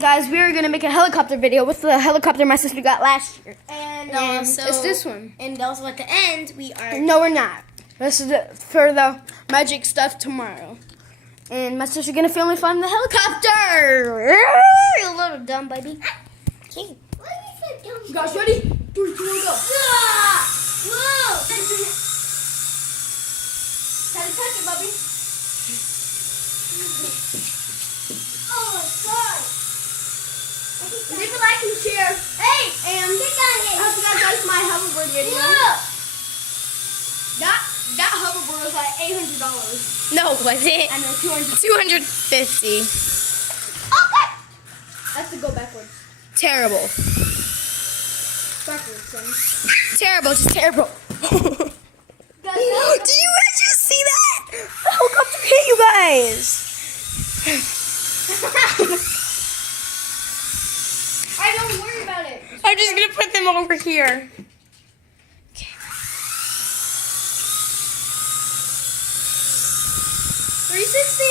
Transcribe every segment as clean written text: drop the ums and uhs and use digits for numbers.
Guys, we are going to make a helicopter video with the helicopter my sister got last year. And it's this one. And also at the end, we are... No, we're not. This is for the magic stuff tomorrow. And my sister's going to film me flying the helicopter. You little dumb baby. You guys ready? 3, 2, 1, go. Whoa! Try to touch it, Bubby. Oh my god! Leave a like and share. Hey! And Get down I here! hope you guys like my hoverboard video. Whoa! That hoverboard was like $800. No, was it? I know, 200. 250. Okay! That's to go backwards. Terrible. Backwards, son. Terrible, just terrible. Guys, Did you guys just see that? The helicopter hit you guys. I don't worry about it. I'm just gonna put them over here. Okay. 360.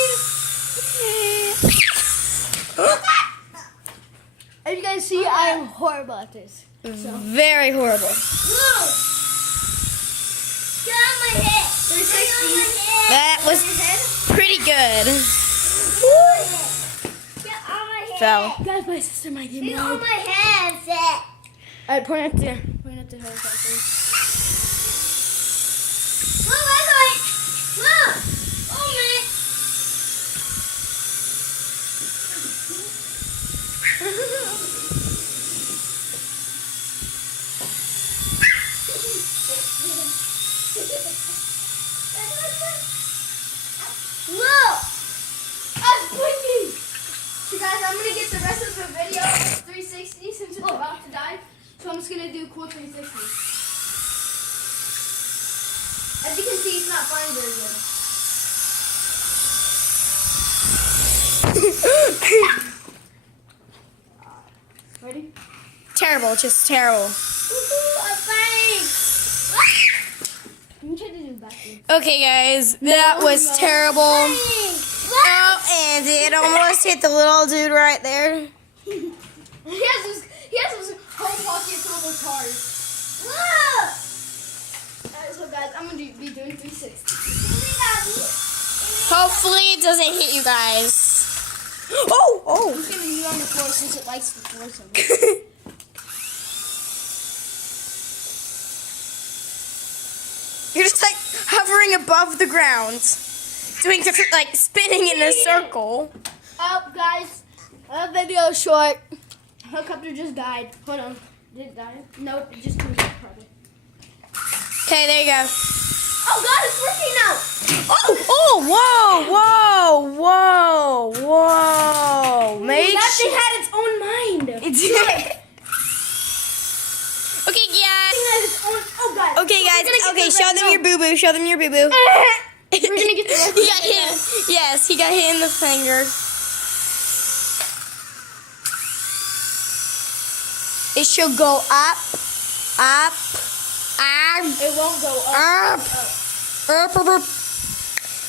As you guys see, I am horrible at this. Very horrible. Whoa! Get on my head! 360. That was pretty good. Get on my head! Fell. Guys, my sister might get Get on mad. my head! Sit! Alright, point at the helicopter. Whoa, wait! Whoa! Oh, man! Whoa! That's blinking! So guys, I'm gonna get the rest of the video of 360 since it's about to die. So I'm just gonna do cool 360. As you can see, it's not flying very good. Ready? Terrible, just terrible. Woohoo! A plane! Let me try to do backwards. Okay, guys, that was terrible. Plane! Oh, and it almost hit the little dude right there. He has his whole pocket full of cars. Whoa! Alright, so guys, I'm gonna be doing 360. Hopefully it doesn't hit you guys. Oh, I'm oh. just gonna be on the floor since it likes the floor so much. You're just like hovering above the ground. Doing different, like spinning in a circle. Oh, guys, that video is short. Helicopter just died. Hold on. Did it die? Nope, it just turned off probably. Okay, there you go. Oh, God, it's working now. Oh, whoa, whoa, whoa, whoa. Make That thing sure. had its own mind. It's okay, It guys. had its own. Oh, God. Okay, guys. We're gonna get Okay, the show red- them no. your boo boo. Show them your boo boo. We're gonna get the rest He of got it. hit. Yes, he got hit in the finger. It should go up, up, up, It won't go up. up, up, up, up.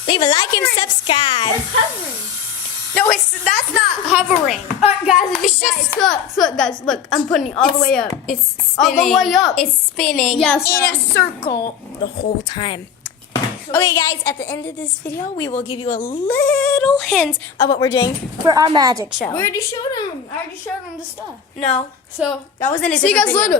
Leave a like and subscribe. It's hovering. No, that's not hovering. Alright, guys, It's just- look, guys, look. I'm putting it all the way up. It's All spinning. the way up. It's spinning Yes, in a circle the whole time. Okay, guys, at the end of this video, we will give you a little hint of what we're doing for our magic show. We already showed them. I already showed them the stuff. No, So, that wasn't a see you different guys video. later.